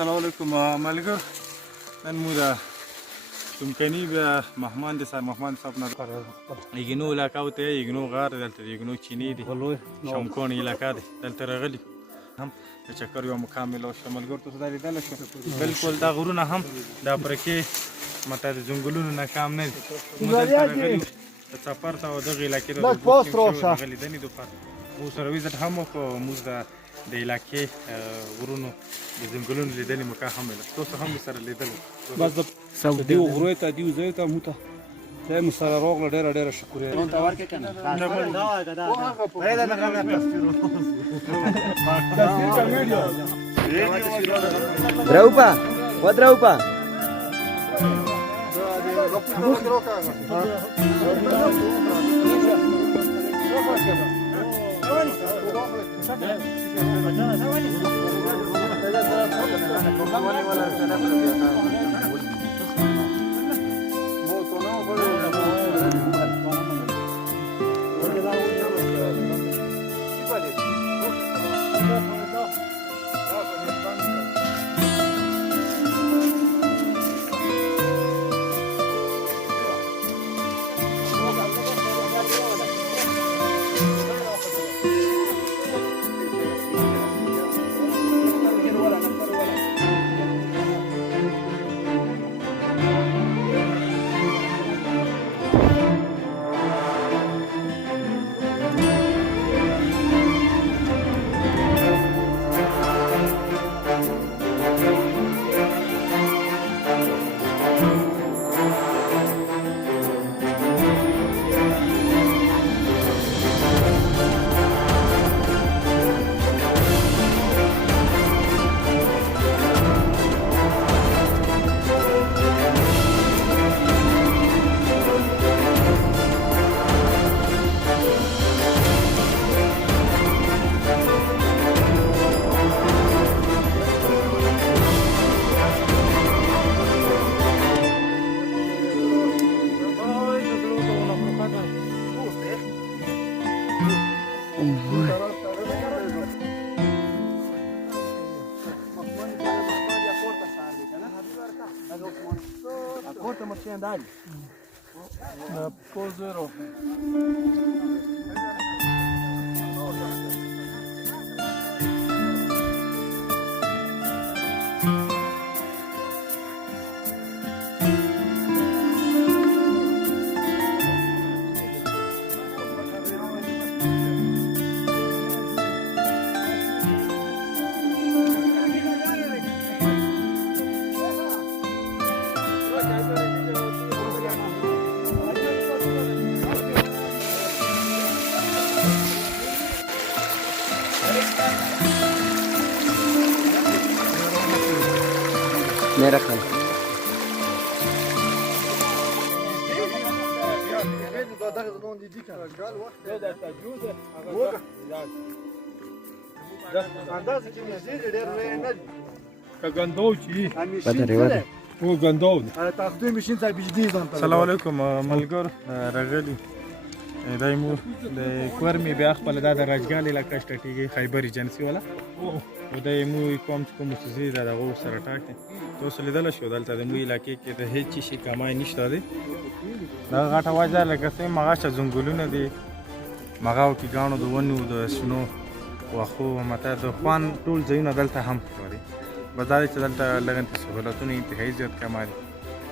السلام علیکم ملګر نن مو د څمکني بیا مهمان صاحب نه ایګنو علاقه وته ایګنو غار دلته ایګنو چینی دی شمکون علاقه دی دلته راغلي هم د چکر یو مکمل او شملګر ته دا لیدل شو بالکل دا غرونه هم دا پرکې مته د جنگلونو نه کام نه دي مو دلته راغلي د سفر ته او دغه علاقې د راغلي دني دوپر مو سره ویزټ هم کو مو د علاقې غرونو د ځنګلونو لیدنې مو هم ویل تاسو هم سره لیدل بس د سعودي غرو ته دی زه ته مو ته ته مو سره راغله ډېر شکر نو تا ورکه کنه Draupa, what draupa? Corta marchinha dali. Pozero. मेरा खाए ګندو چی بدر ودر او ګندو تاخذ ماشين تاع بجديد انت السلام علیکم ملګر راغلی دای مو د کورمې بیا خپل د راجګال علاقه شټیږي خیبر ایجنسی والا او دای مو کوم څه د هغه سره ټاکي تاسو لیدل شو دلته د مو علاقې کې د هیڅ شي کمای نشته دی دا غټه وجه لکه سه مغاشه زنګولونه دي مغاو کې غاڼو د ونو د شنو واخو مته د خوان ټول ځایونه دلته هم ښکاري بازار چې دلته لګنت سہولتونه انتهایی زیات کمال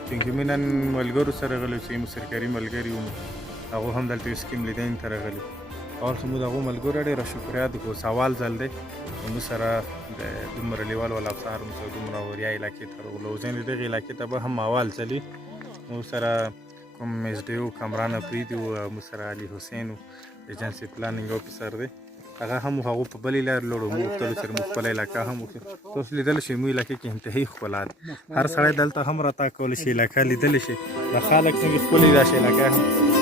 چې موږ نن ملګرو سره غلو چې مو سرکاري ملګری وو هغه هم دلته سکیم لیدین تر غلي او سمو دغه ملګرو ډېر شکریات کو سوال زل دی نو سره د دومره لیوال ولا افسر مو دومره وریا علاقې تر غلو ځین دغه علاقې ته به هم موال چلی نو سره کوم اس ډي او کامران پریدي او مو سره علي حسین ایجنسی پلانینګ افسر دی هغه هم هغه په بلې لار لورو مختلف سره مختلف علاقه هم تاسو لیدل شي مو علاقې کې انتهایی ښکلا هر سړی دلته هم راته کول شي علاقه لیدل شي د خلک څنګه خپلې راشي علاقه هم